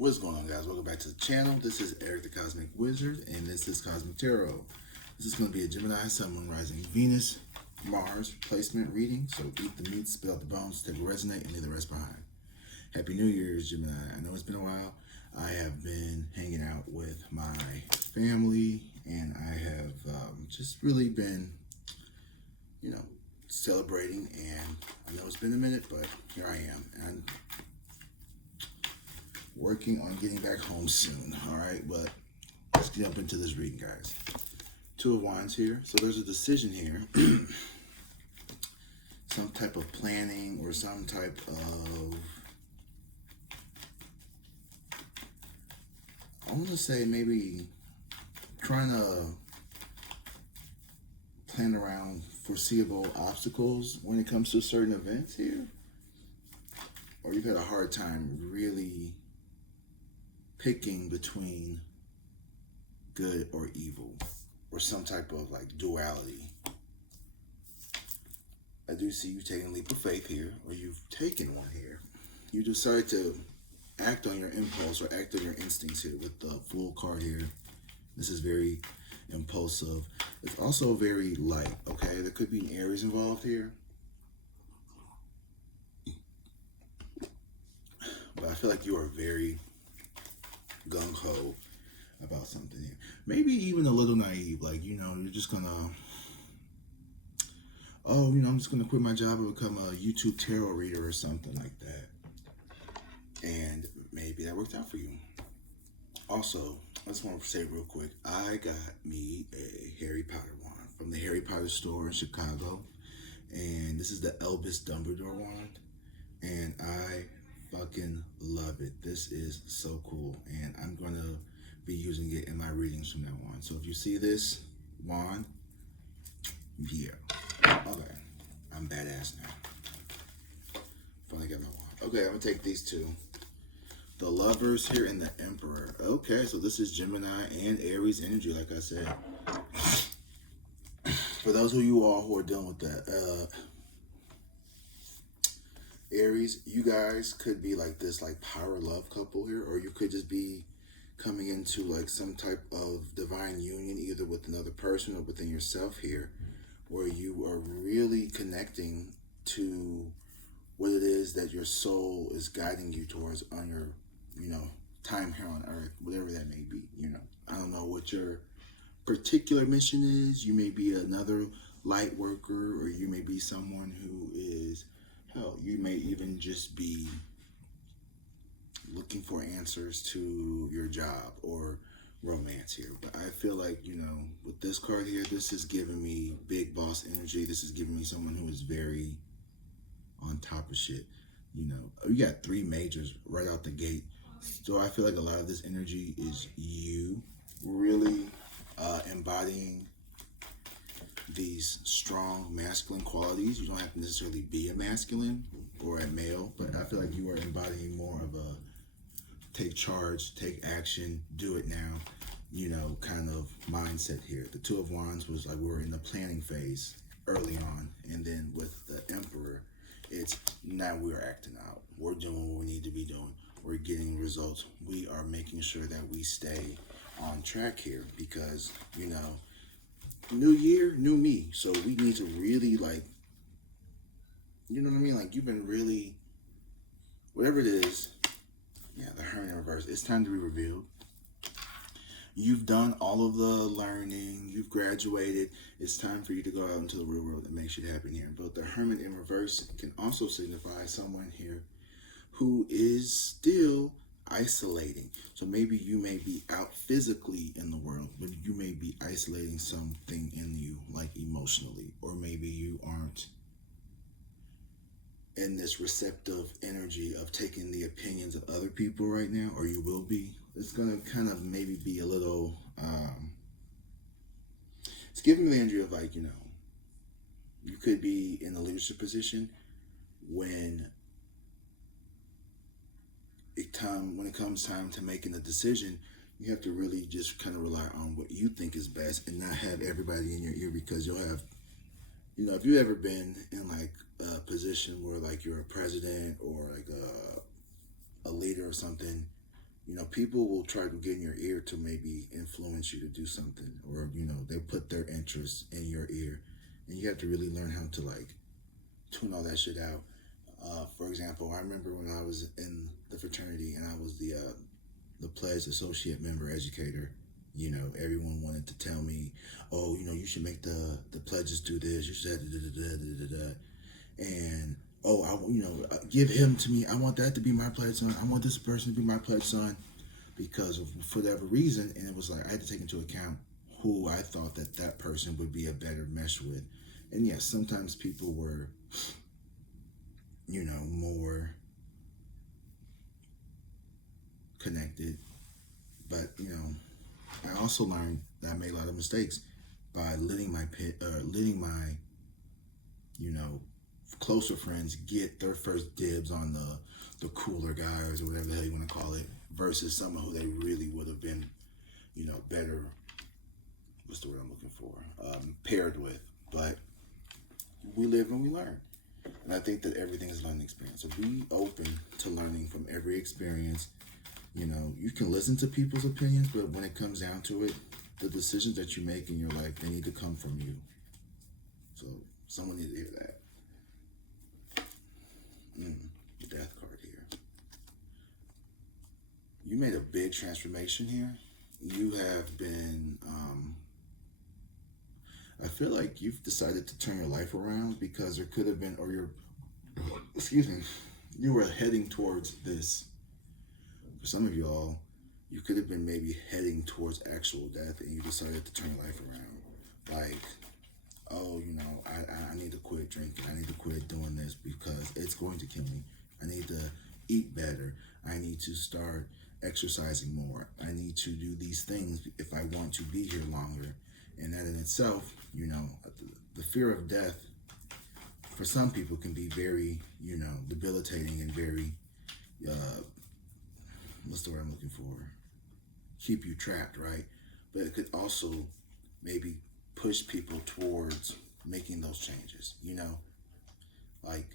What's going on, guys? Welcome back to the channel. This is Eric the Cosmic Wizard, and this is Cosmic Tarot. This is going to be a Gemini, Sun, Moon, Rising, Venus, Mars placement reading. So eat the meat, spill out the bones, take what resonate, and leave the rest behind. Happy New Year's, Gemini. I know it's been a while. I have been hanging out with my family, and I have just really been, celebrating. And I know it's been a minute, but here I am. And working on getting back home soon. All right, but let's jump into this reading, guys. Two of Wands here. So there's a decision here. Some type of planning or some type of, I want to say maybe trying to plan around foreseeable obstacles when it comes to certain events here. Or you've had a hard time really picking between good or evil, or some type of like duality. I do see you taking a leap of faith here, or you've taken one here. You decided to act on your impulse or act on your instincts here with the Fool card here. This is very impulsive. It's also very light, okay? There could be an Aries involved here. But I feel like you are very gung-ho about something here. Maybe even a little naive, like, you're just gonna, I'm just gonna quit my job and become a YouTube tarot reader or something like that. And maybe that worked out for you. Also, I just want to say real quick, I got me a Harry Potter wand from the Harry Potter store in Chicago. And this is the Albus Dumbledore wand. And I fucking love it. This is so cool, and I'm gonna be using it in my readings from now on. So if you see this wand, yeah, okay, I'm badass now. Finally got my wand. Okay, I'm gonna take these two. The Lovers here and the Emperor. Okay, so this is Gemini and Aries energy, like I said. For those of you all who are dealing with that, Aries, you guys could be like this like power love couple here, or you could just be coming into like some type of divine union, either with another person or within yourself here, where you are really connecting to what it is that your soul is guiding you towards on your, time here on earth, whatever that may be. I don't know what your particular mission is. You may be another light worker, or you may be someone who is, hell, you may even just be looking for answers to your job or romance here. But I feel like, with this card here, this is giving me big boss energy. This is giving me someone who is very on top of shit. You got 3 majors right out the gate. So I feel like a lot of this energy is you really embodying these strong masculine qualities. You don't have to necessarily be a masculine or a male, but I feel like you are embodying more of a take charge, take action, do it now, kind of mindset here. The Two of Wands was like we were in the planning phase early on, and then with the Emperor, it's now we're acting out. We're doing what we need to be doing. We're getting results. We are making sure that we stay on track here because, new year, new me. So we need to really like, you know what I mean? Like you've been really, whatever it is, the Hermit in reverse, it's time to be revealed. You've done all of the learning, you've graduated. It's time for you to go out into the real world and make shit happen here. But the Hermit in reverse can also signify someone here who is still isolating. So maybe you may be out physically in the world, but you may be isolating something in you, like emotionally, or maybe you aren't in this receptive energy of taking the opinions of other people right now, or you will be. It's gonna kind of maybe be a little, it's giving me the energy of like, you could be in a leadership position when it comes time to making a decision. You have to really just kind of rely on what you think is best and not have everybody in your ear, because you'll have, if you've ever been in like a position where like you're a president or like a leader or something, You know, people will try to get in your ear to maybe influence you to do something, or, you know, they put their interests in your ear, and you have to really learn how to, like, tune all that shit out. For example, I remember when I was in the fraternity and I was the pledge associate member educator. You know, everyone wanted to tell me, oh, you know, you should make the pledges do this. You should da da da da da da. And oh, you know, give him to me. I want that to be my pledge son. I want this person to be my pledge son, because for whatever reason. And it was like I had to take into account who I thought that person would be a better mesh with. And yes, sometimes people were, you know, more connected, but you know, I also learned that I made a lot of mistakes by letting my you know, closer friends get their first dibs on the cooler guys or whatever the hell you want to call it, versus someone who they really would have been, you know, better. What's the word I'm looking for? Paired with. But we live and we learn, and I think that everything is a learning experience. So be open to learning from every experience. You know, you can listen to people's opinions, but when it comes down to it, the decisions that you make in your life, they need to come from you. So someone needs to hear that. The death card here. You made a big transformation here. You have been, I feel like you've decided to turn your life around, because there could have been, or excuse me, you were heading towards this. For some of y'all, you could have been maybe heading towards actual death, and you decided to turn your life around. Like, oh, you know, I need to quit drinking. I need to quit doing this because it's going to kill me. I need to eat better. I need to start exercising more. I need to do these things if I want to be here longer. And that in itself, you know, the fear of death for some people can be very, you know, debilitating and very, what's the word I'm looking for? Keep you trapped, right? But it could also maybe push people towards making those changes, you know? Like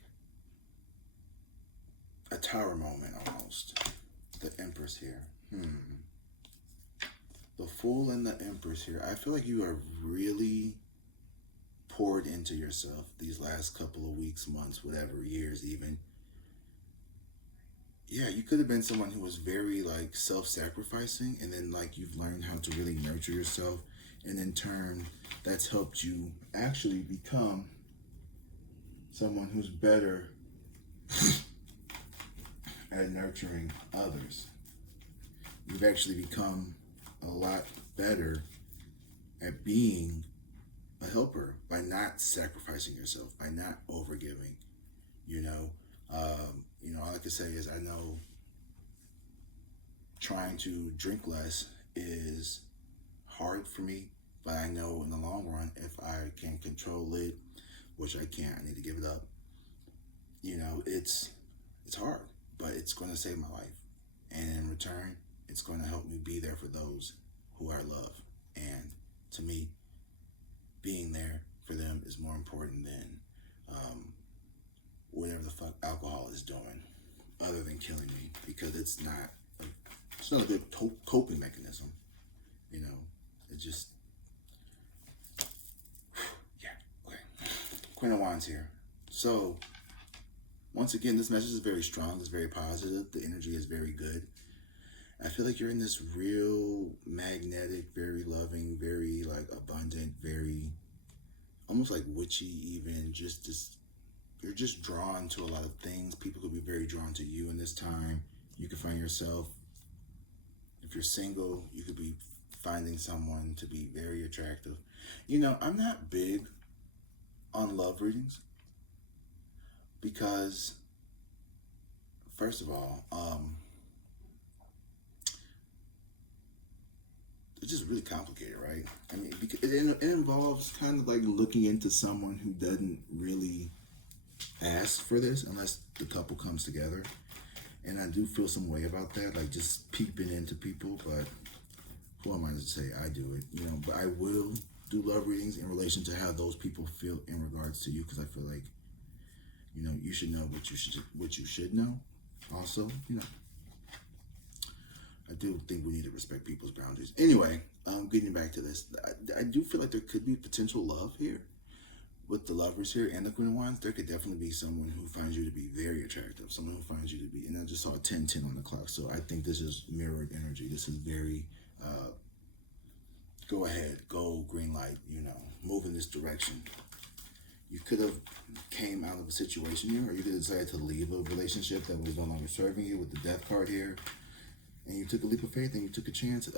a tower moment almost. The Empress here. The Fool and the Empress here. I feel like you are really poured into yourself these last couple of weeks, months, whatever, years even. Yeah, you could have been someone who was very like self-sacrificing, and then like you've learned how to really nurture yourself, and in turn that's helped you actually become someone who's better at nurturing others. You've actually become a lot better at being a helper by not sacrificing yourself, by not overgiving. You know, all I can say is I know trying to drink less is hard for me, but I know in the long run, if I can control it, which I can't, I need to give it up. You know, it's hard, but it's going to save my life. And in return, it's going to help me be there for those who I love. And to me, being there for them is more important than whatever the fuck alcohol is doing, other than killing me, because it's not a good coping mechanism. You know, it just, yeah, okay. Queen of Wands here. So, once again, this message is very strong, it's very positive, the energy is very good. I feel like you're in this real magnetic, very loving, very like abundant, very almost like witchy even, just this, you're just drawn to a lot of things. People could be very drawn to you in this time. You could find yourself, if you're single, you could be finding someone to be very attractive. You know, I'm not big on love readings because, first of all, it's just really complicated, right? I mean, because it involves kind of like looking into someone who doesn't really ask for this unless the couple comes together. And I do feel some way about that, like just peeping into people, but who am I to say I do it, you know? But I will do love readings in relation to how those people feel in regards to you, because I feel like, you know, you should know what you should know also, you know. do think we need to respect people's boundaries. Anyway, getting back to this, I do feel like there could be potential love here. With the Lovers here and the Queen of Wands, there could definitely be someone who finds you to be very attractive, someone who finds you to be, and I just saw 10-10 on the clock, so I think this is mirrored energy. This is very, go ahead, go, green light, you know, move in this direction. You could have came out of a situation here, or you could have decided to leave a relationship that was no longer serving you with the Death card here, and you took a leap of faith and you took a chance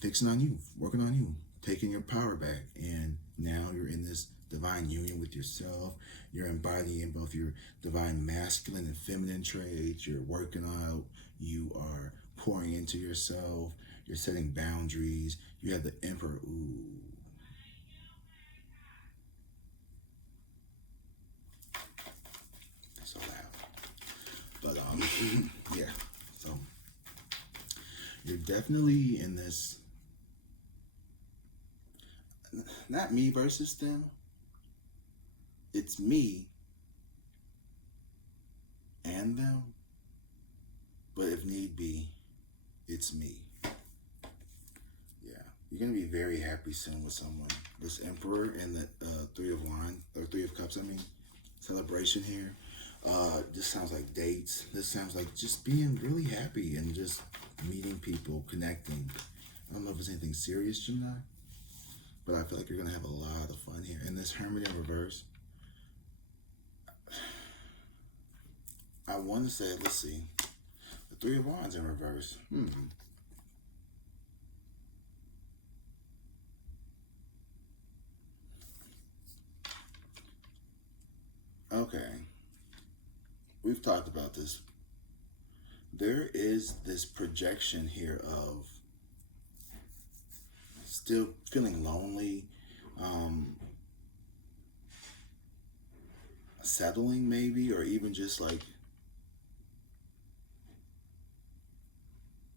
fixing on you, working on you, taking your power back, and now you're in this divine union with yourself. You're embodying both your divine masculine and feminine traits. You're working out. You are pouring into yourself. You're setting boundaries. You have the Emperor. Ooh. That's so loud. But, yeah. So, you're definitely in this, not me versus them. It's me and them, but if need be, it's me. Yeah, you're gonna be very happy soon with someone. This Emperor and the Three of Wands, or Three of Cups, I mean, celebration here. This sounds like dates. This sounds like just being really happy and just meeting people, connecting. I don't know if it's anything serious, Gemini, but I feel like you're gonna have a lot of fun here. And this Hermit in reverse, I want to say, let's see, the Three of Wands in reverse. Okay. We've talked about this. There is this projection here of still feeling lonely, settling maybe, or even just like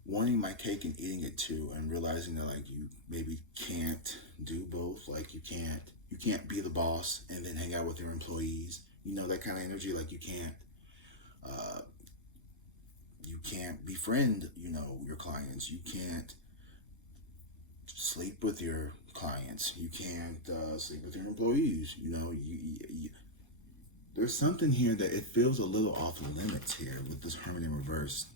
wanting my cake and eating it too, and realizing that like you maybe can't do both. Like you can't be the boss and then hang out with your employees. You know, that kind of energy. Like you can't befriend, you know, your clients. You can't sleep with your clients. You can't sleep with your employees. You know, there's something here that it feels a little off limits here with this Hermit in reverse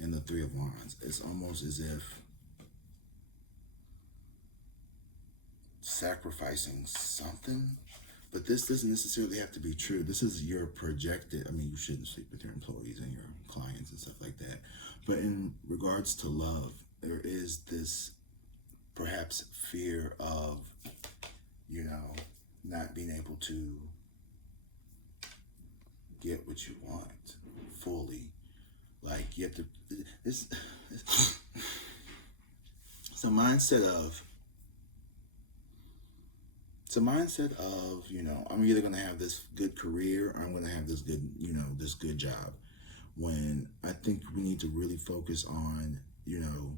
and the Three of Wands. It's almost as if sacrificing something, but this doesn't necessarily have to be true. This is your projected, I mean, you shouldn't sleep with your employees and your clients and stuff like that. But in regards to love, there is this perhaps fear of, you know, not being able to get what you want fully. Like you have to, it's a mindset of, you know, I'm either going to have this good career or I'm going to have this good, you know, this good job. When I think we need to really focus on, you know,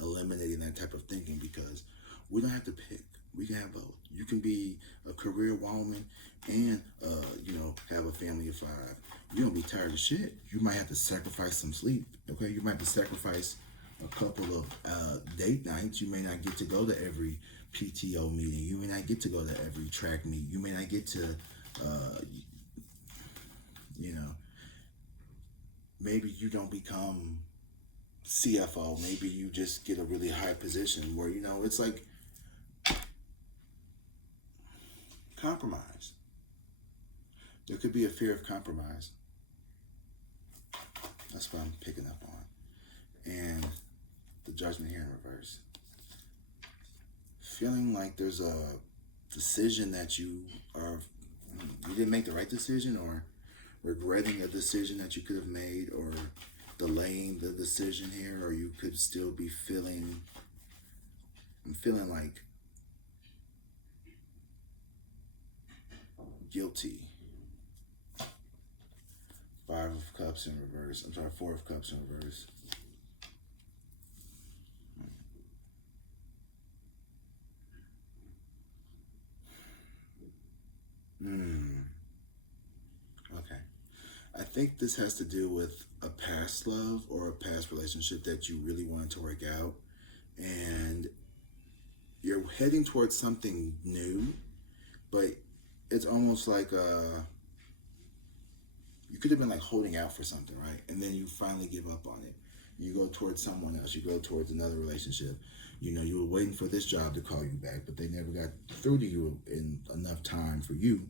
eliminating that type of thinking, because we don't have to pick. We can have both. You can be a career woman and, you know, have a family of 5. You're going to be tired of shit. You might have to sacrifice some sleep, okay? You might have to sacrifice a couple of date nights. You may not get to go to every PTO meeting. You may not get to go to every track meet. You may not get to, you know, maybe you don't become CFO. Maybe you just get a really high position where, you know, it's like compromise. There could be a fear of compromise. That's what I'm picking up on. And the Judgment here in reverse. Feeling like there's a decision that you didn't make the right decision, or regretting a decision that you could have made, or delaying the decision here, or you could still be feeling, I'm feeling like guilty. 5 of Cups in reverse. I'm sorry, 4 of Cups in reverse. Okay. I think this has to do with a past love or a past relationship that you really wanted to work out, and you're heading towards something new, but it's almost like you could have been like holding out for something, right? And then you finally give up on it. You go towards someone else. You go towards another relationship. You know, you were waiting for this job to call you back, but they never got through to you in enough time for you.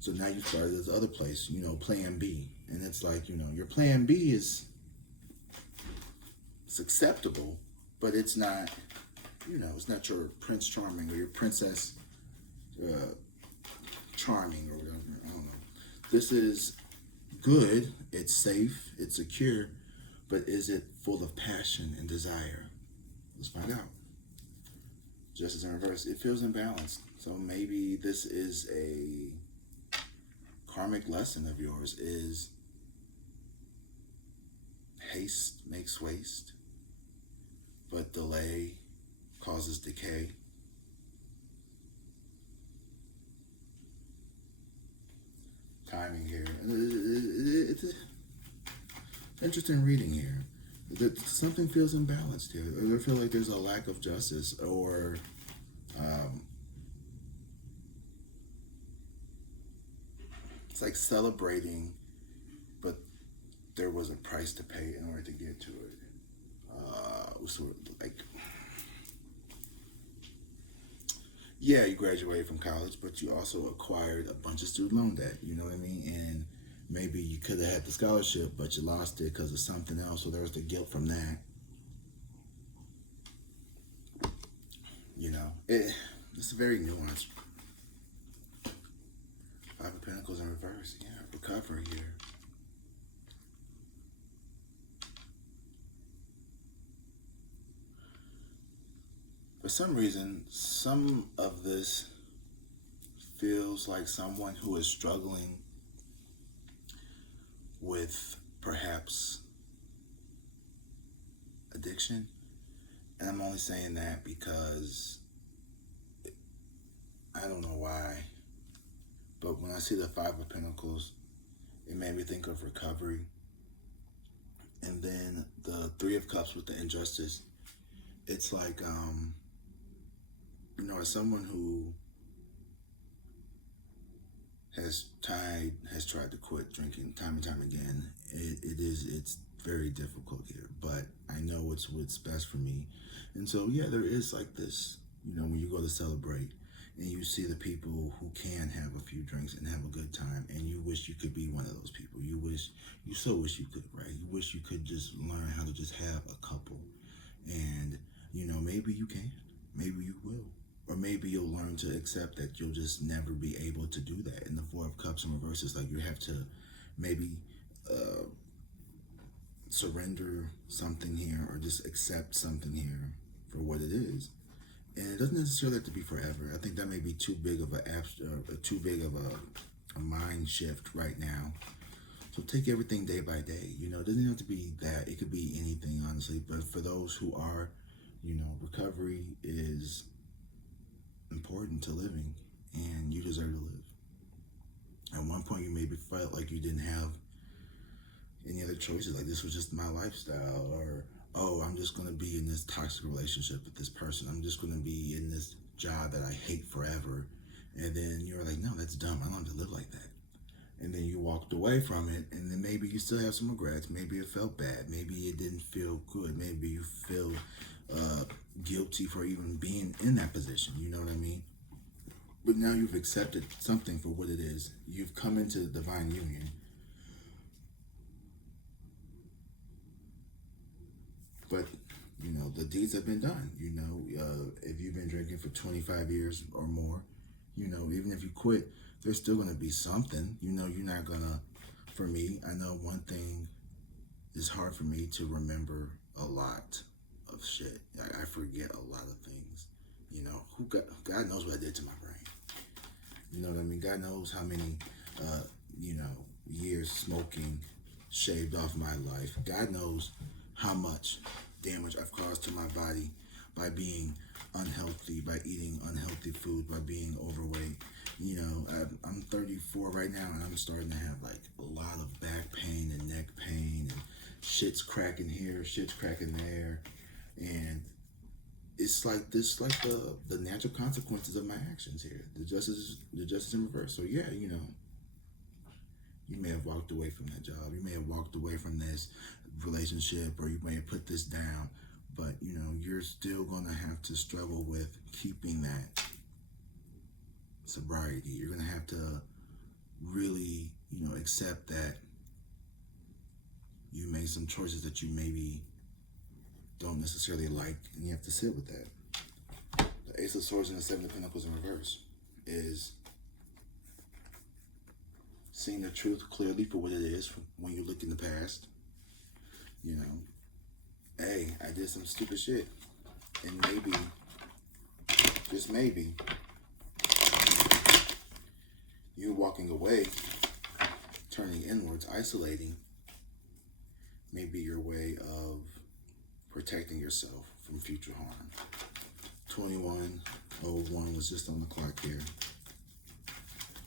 So now you started this other place, you know, plan B. And it's like, you know, your plan B is it's acceptable, but it's not, you know, it's not your Prince Charming or your Princess Charming or whatever. I don't know. This is good, it's safe, it's secure, but is it full of passion and desire? Let's find out. Justice in reverse, it feels imbalanced. So maybe this is a karmic lesson of yours, is haste makes waste, but delay causes decay. Timing here. It's interesting reading here. That something feels imbalanced here. I feel like there's a lack of justice, or it's like celebrating, but there was a price to pay in order to get to it. Sort of like, yeah, you graduated from college, but you also acquired a bunch of student loan debt. You know what I mean? And maybe you could have had the scholarship, but you lost it because of something else. So there was the guilt from that. You know, it's very nuanced. Five of Pentacles in reverse. Yeah, recovery here. For some reason, some of this feels like someone who is struggling with perhaps addiction. And I'm only saying that because I don't know why, but when I see the Five of Pentacles, it made me think of recovery. And then the Three of Cups with the injustice, it's like, you know, as someone who has tried to quit drinking time and time again, it's very difficult here, but I know what's best for me. And so, yeah, there is like this, you know, when you go to celebrate and you see the people who can have a few drinks and have a good time, and you wish you could be one of those people. You so wish you could, right? You wish you could just learn how to just have a couple. And, you know, maybe you can, maybe you will. Or maybe you'll learn to accept that you'll just never be able to do that. And the Four of Cups in reverse is like you have to maybe surrender something here, or just accept something here for what it is. And it doesn't necessarily have to be forever. I think that may be too big of a mind shift right now. So take everything day by day. You know, it doesn't have to be that. It could be anything, honestly. But for those who are, you know, recovery is important to living, and you deserve to live. At one point, you maybe felt like you didn't have any other choices, like this was just my lifestyle, or, oh, I'm just going to be in this toxic relationship with this person. I'm just going to be in this job that I hate forever. And then you're like, no, that's dumb. I don't have to live like that. And then you walked away from it, and then maybe you still have some regrets. Maybe it felt bad. Maybe it didn't feel good. Maybe you feel guilty for even being in that position. You know what I mean? But now you've accepted something for what it is. You've come into the divine union. But, you know, the deeds have been done. You know, if you've been drinking for 25 years or more, you know, even if you quit, there's still going to be something. You know, you're not going to, for me, I know one thing is hard for me to remember a lot of shit. I forget a lot of things. You know, God knows what I did to my brain. You know what I mean? God knows how many, you know, years smoking shaved off my life. God knows how much damage I've caused to my body by being unhealthy, by eating unhealthy food, by being overweight. You know, I'm 34 right now, and I'm starting to have like a lot of back pain and neck pain, and shit's cracking here, shit's cracking there, and it's like this, like the natural consequences of my actions here. The justice in reverse. So yeah, you know, you may have walked away from that job, you may have walked away from this relationship, or you may have put this down, but you know, you're still gonna have to struggle with keeping that sobriety. You're gonna have to really, you know, accept that you made some choices that you maybe don't necessarily like, and you have to sit with that. The Ace of Swords and the Seven of Pentacles in reverse is seeing the truth clearly for what it is when you look in the past. You know, hey, I did some stupid shit, and maybe, just maybe, you walking away, turning inwards, isolating, may be your way of protecting yourself from future harm. 21:01 was just on the clock here.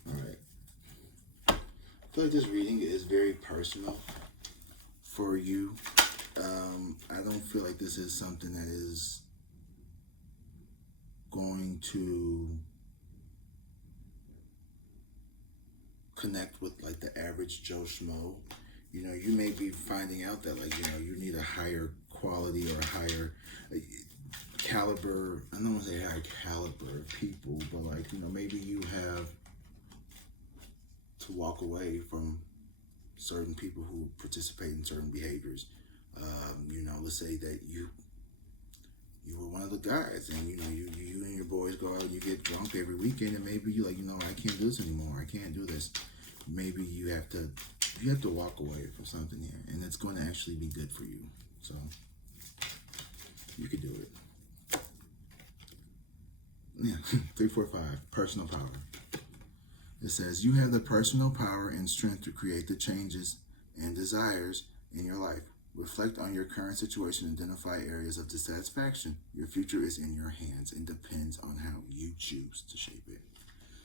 All right. I feel like this reading is very personal for you. I don't feel like this is something that is going to connect with like the average Joe Schmo. You know, you may be finding out that, like, you know, you need a higher quality or a higher caliber, I don't want to say high caliber of people, but like, you know, maybe you have to walk away from certain people who participate in certain behaviors. You know, let's say that you were one of the guys, and you know, you and your boys go out and you get drunk every weekend, and maybe you like, you know, I can't do this anymore. I can't do this. Maybe you have to walk away from something here, and it's going to actually be good for you. So you could do it. Yeah, 345, personal power. It says, you have the personal power and strength to create the changes and desires in your life. Reflect on your current situation, identify areas of dissatisfaction. Your future is in your hands and depends on how you choose to shape it.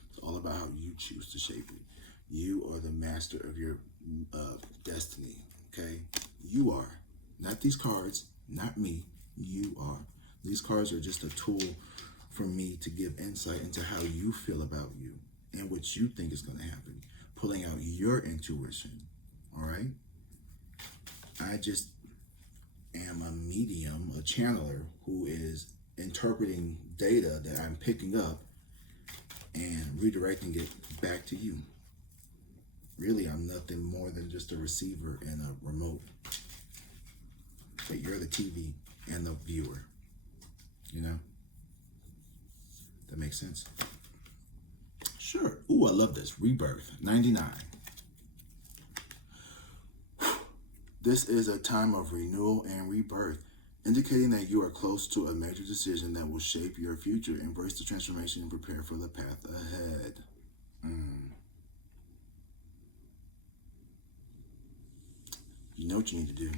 It's all about how you choose to shape it. You are the master of your destiny, okay? You are. Not these cards, not me. You are. These cards are just a tool for me to give insight into how you feel about you and what you think is going to happen. Pulling out your intuition, all right? I just am a medium, a channeler, who is interpreting data that I'm picking up and redirecting it back to you. Really, I'm nothing more than just a receiver and a remote. But you're the TV and the viewer. You know? That makes sense? Sure. Ooh, I love this. Rebirth, 99. This is a time of renewal and rebirth, indicating that you are close to a major decision that will shape your future. Embrace the transformation and prepare for the path ahead. You know what you need to do.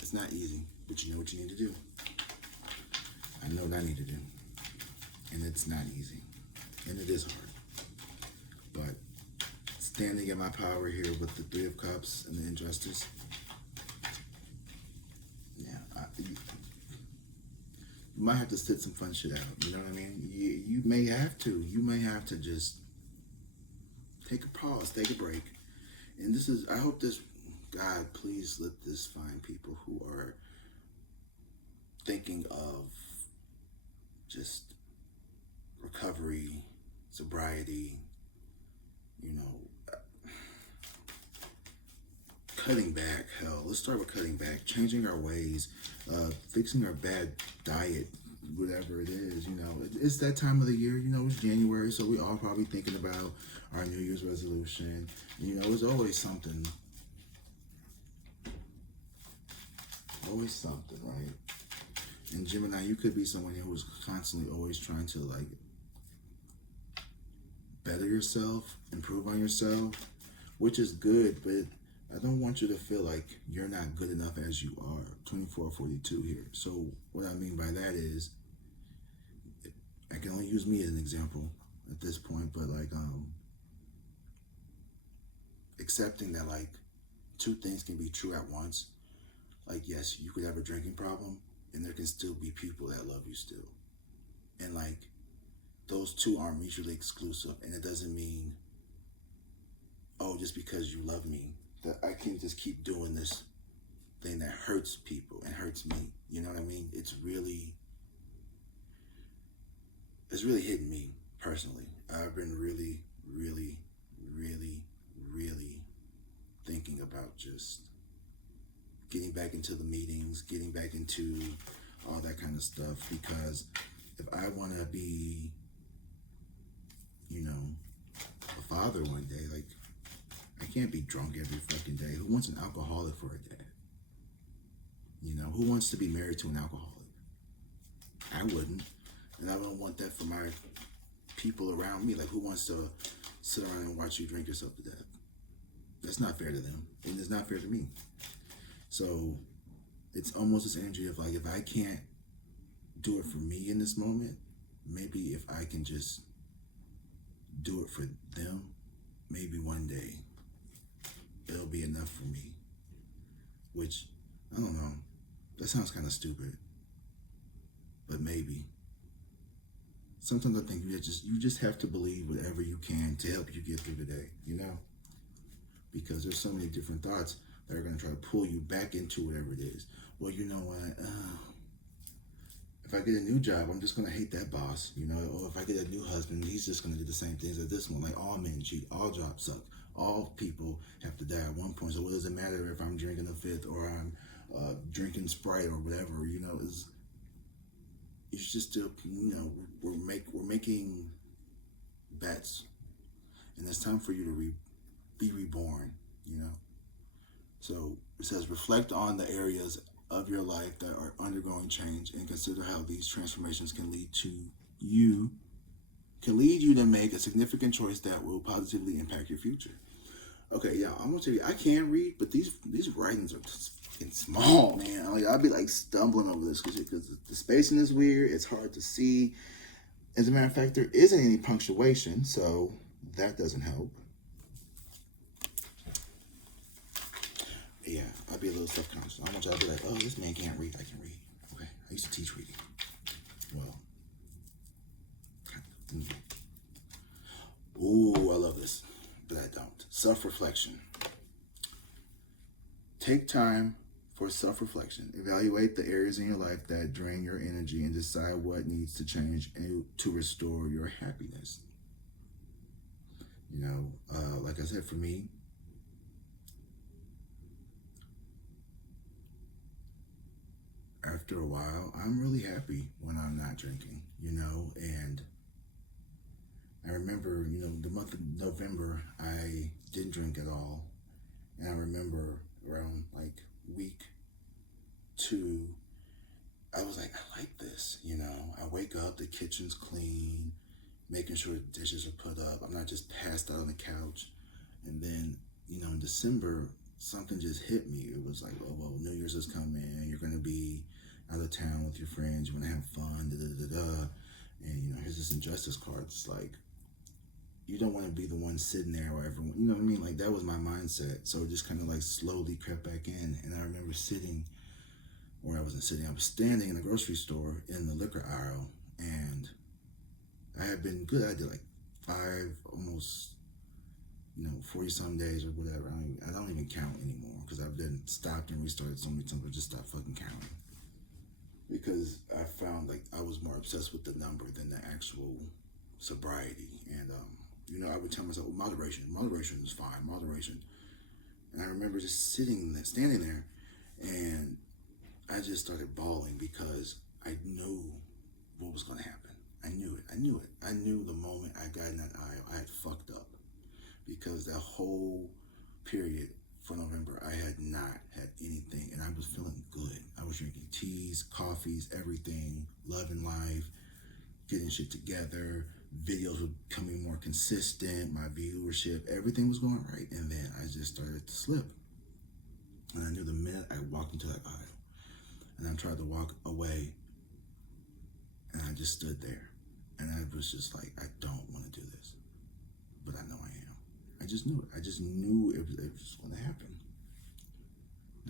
It's not easy, but you know what you need to do. I know what I need to do. And it's not easy. And it is hard. But standing in my power here with the Three of Cups and the Injustice, yeah, you might have to sit some fun shit out. You know what I mean? You may have to. You may have to just take a pause, take a break. And this is, I hope this, God, please let this find people who are thinking of just recovery, sobriety, you know, cutting back. Hell, let's start with cutting back, changing our ways, fixing our bad diet, whatever it is. You know, it's that time of the year. You know, it's January, so we all probably thinking about our New Year's resolution. You know, it's always something. Always something, right? And Gemini, you could be someone who is constantly always trying to like better yourself, improve on yourself, which is good, but I don't want you to feel like you're not good enough as you are. 2442 here. So what I mean by that is, I can only use me as an example at this point, but like accepting that like two things can be true at once. Like, yes, you could have a drinking problem, and there can still be people that love you still. And like, those two aren't mutually exclusive. And it doesn't mean, oh, just because you love me, that I can just keep doing this thing that hurts people and hurts me. You know what I mean? It's really hitting me personally. I've been really, really, really, really thinking about just getting back into the meetings, getting back into all that kind of stuff, because if I want to be, you know, a father one day, like, I can't be drunk every fucking day. Who wants an alcoholic for a dad? You know, who wants to be married to an alcoholic? I wouldn't. And I don't want that for my people around me. Like, who wants to sit around and watch you drink yourself to death? That's not fair to them. And it's not fair to me. So it's almost this energy of like, if I can't do it for me in this moment, maybe if I can just do it for them, maybe one day it'll be enough for me. Which, I don't know, that sounds kind of stupid, but maybe. Sometimes I think you just have to believe whatever you can to help you get through the day, you know? Because there's so many different thoughts that are going to try to pull you back into whatever it is. Well, you know what? If I get a new job, I'm just going to hate that boss, you know? Or if I get a new husband, he's just going to do the same things as this one. Like, all men cheat, all jobs suck, all people have to die at one point. So what does it matter if I'm drinking a fifth or I'm drinking Sprite or whatever, you know? It's just still, you know, we're making bets, and it's time for you to be reborn, you know. So it says, reflect on the areas of your life that are undergoing change and consider how these transformations can lead you to make a significant choice that will positively impact your future. Okay, yeah, I'm gonna tell you, I can read, but these writings are just fucking small, man. Like, I'll be like stumbling over this because the spacing is weird. It's hard to see. As a matter of fact, there isn't any punctuation, so that doesn't help. Yeah, I'd be a little self-conscious. I want y'all to be like, oh, this man can't read. I can read. Okay, I used to teach reading. Well, kind of. Ooh, I love this, but I don't. Self-reflection. Take time for self-reflection. Evaluate the areas in your life that drain your energy and decide what needs to change to restore your happiness. You know, like I said, for me, after a while, I'm really happy when I'm not drinking, you know, and I remember, you know, the month of November, I didn't drink at all, and I remember around like week 2, I was like, I like this, you know, I wake up, the kitchen's clean, making sure the dishes are put up, I'm not just passed out on the couch, and then, you know, in December, something just hit me. It was like, oh, well, New Year's is coming, you're going to be out of town with your friends, you want to have fun, and, you know, here's this injustice card. It's like, you don't want to be the one sitting there or everyone, you know what I mean? Like, that was my mindset. So it just kind of like slowly crept back in. And I remember I was standing in the grocery store in the liquor aisle, and I had been good. I did like 5, almost, you know, 40 some days or whatever. I don't even count anymore because I've been stopped and restarted so many times. I just stopped fucking counting because I found like I was more obsessed with the number than the actual sobriety. And you know, I would tell myself, well, moderation is fine, moderation. And I remember just standing there, and I just started bawling because I knew what was going to happen. I knew it. I knew the moment I got in that aisle, I had fucked up. Because that whole period for November, I had not had anything, and I was feeling good. I was drinking teas, coffees, everything, loving life, getting shit together. Videos were becoming more consistent, my viewership, everything was going right. And then I just started to slip. And I knew the minute I walked into that aisle, and I tried to walk away, and I just stood there. And I was just like, I don't want to do this, but I know I am. I just knew it. I just knew it was going to happen.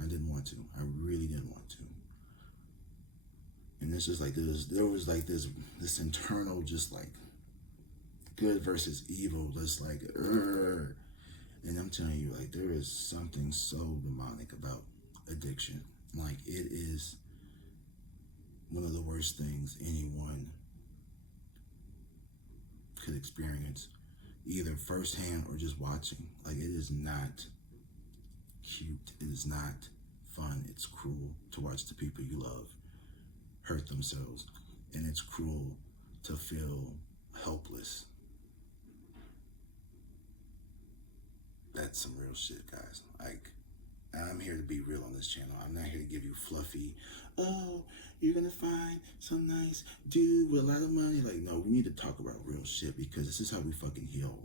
I didn't want to. I really didn't want to. And it's just like there was like this internal, just like good versus evil, just like, and I'm telling you, like, there is something so demonic about addiction. Like, it is one of the worst things anyone could experience, either firsthand or just watching. Like, it is not cute. It is not fun. It's cruel to watch the people you love hurt themselves, and it's cruel to feel helpless. That's some real shit, guys. Like, I'm here to be real on this channel. I'm not here to give you fluffy, oh, you're gonna find some nice dude with a lot of money. Like, no, we need to talk about real shit, because this is how we fucking heal.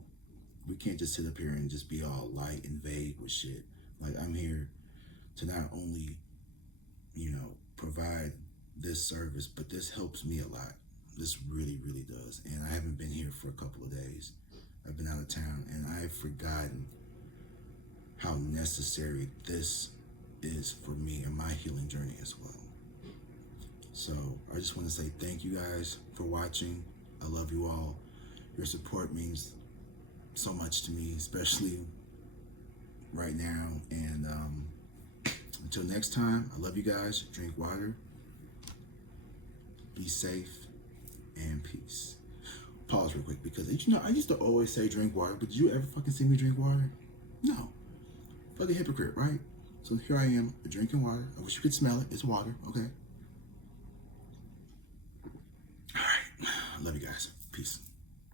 We can't just sit up here and just be all light and vague with shit. Like, I'm here to not only, provide this service, but this helps me a lot. This really, really does. And I haven't been here for a couple of days. I've been out of town, and I've forgotten how necessary this is for me and my healing journey as well. So I just want to say thank you guys for watching. I love you all. Your support means so much to me, especially right now. And until next time, I love you guys. Drink water. Be safe, and peace. Pause real quick, because I used to always say drink water, but did you ever fucking see me drink water? No. Fucking hypocrite, right? So here I am, drinking water. I wish you could smell it. It's water, okay? All right. I love you guys. Peace.